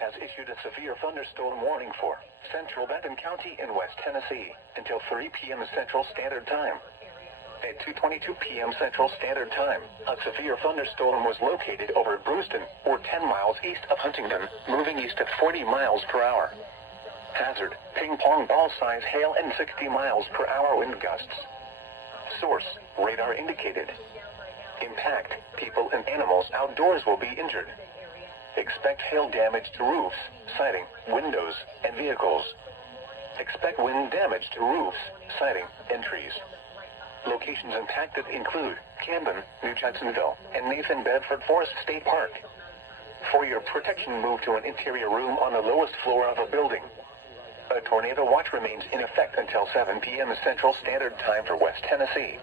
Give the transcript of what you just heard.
has issued a severe thunderstorm warning for central Benton County in West Tennessee until 3 p.m. Central Standard Time. At 2:22 p.m. Central Standard Time, a severe thunderstorm was located over Brewston, or 10 miles east of Huntington, moving east at 40 miles per hour. Hazard, ping-pong ball-size hail and 60 miles per hour wind gusts. Source, radar indicated. Impact, people and animals outdoors will be injured. Expect hail damage to roofs, siding, windows, and vehicles. Expect wind damage to roofs, siding, and trees. Locations impacted include Camden, New Jacksonville, and Nathan Bedford Forest State Park. For your protection, move to an interior room on the lowest floor of a building. A tornado watch remains in effect until 7 p.m. Central Standard Time for West Tennessee.